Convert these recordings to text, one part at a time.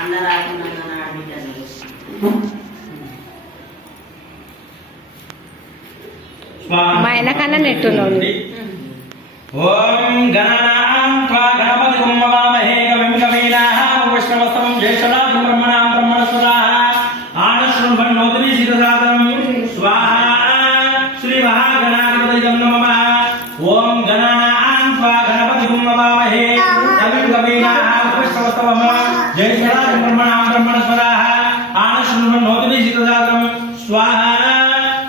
అన్న రాకుండా ఆడిటాను మా వెనకన్నా నెట్టున్నావు. ఓం గణానాం త్వా గణపతిం వవామహే కవిం కవీనాః ఉపవిశ్రవస్తమం జ్యేష్ఠరాజం బ్రహ్మణాం బ్రహ్మణస్పదాః ఆనశృణ్వన్నోతిని సిద్ధసాదనం స్వాహా శ్రీ మహాగణాధిపతయే నమః. ఓం గణానాం త్వా గణపతిం వవామహే కవిం కవీనాః ఉపవిశ్రవస్తమం జ్యేష్ఠరాజం బ్రహ్మణాం బ్రహ్మణస్పదాః ఆనశృణ్వన్నోతిని సిద్ధసాదనం స్వాహా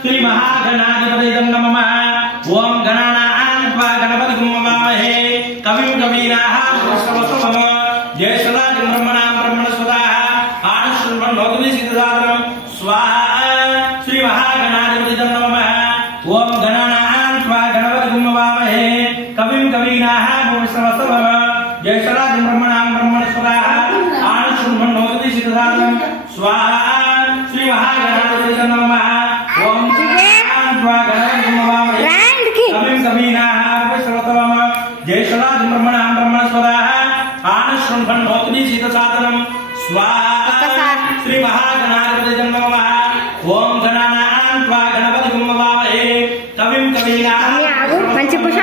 శ్రీ మహాగణాధిపతయే నమః. ఓం గణానాం త్వా గణపతిం వవామహే కవిం కవీనాః ఉపవిశ్రవస్తమం జ్యేష్ఠరాజం బ్రహ్మణాం బ్రహ్మణస్పదాః ఆనశృణ్వన్నోతిని సిద్ధసాదనం స్వాహా శ్రీ మహాగణాధిపతయే నమః. ఓం గణానాం త్వా గణపతిం వవామహే కవిం కవీనాః ఉపవిశ్రవస్తమం జ్యేష్ఠరాజం బ్రహ్మణాం బ్రహ్మణస్పదాః ఆనశృణ్వన్నోతిని సిద్ధసాదనం స్వాహా శ్రీ మహాగణాధిపతయే నమః. ఓం గణానాం త్వా గణపతిం వవామహే కవిం కవీనాః ఉపవిశ్రవస్తమం జ్యేష్ఠరాజం బ్రహ్మణాం బ్రహ్మణస్పదాః ఆనశృణ్వన్నోతిని సిద్ధసాదనం స్వాహా శ్రీ మహాగణాధిపతయే నమః. ఓం గణానాం త్వా గణపతిం వవామహే కవిం కవీనాః మంచి పుష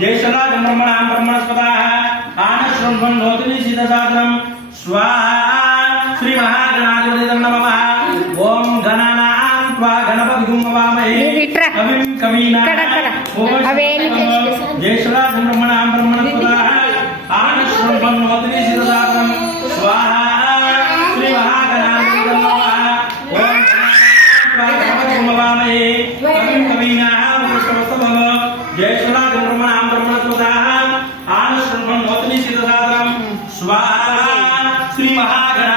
జ్యేష్ఠరాజం బ్రహ్మణాం బ్రహ్మణస్పదాః ఆనశృణ్వన్నోతిని సిద్ధసాదనం స్వాహా శ్రీ మహాగణాధిపతయే నమః. ఓం గణానాం త్వా గణపతిం వవామహే కవిం కవీనాః జ్యేష్ఠరాజం బ్రహ్మణాం బ్రహ్మణస్పదాః ఆనశృణ్వన్నోతిని సిద్ధసాదనం స్వాహా శ్రీ మహాగణాధిపతయే నమః. ఓం త్వా గణపతిం వవామహే కవిం కవీనాః ఉపవిశ్రవస్తమం జ్యేష్ఠరాజం బ్రహ్మణాం బ్రహ్మణస్పదాః ఆనశృణ్వన్నోతిని సిద్ధసాదనం స్వాహా శ్రీ మహాగణా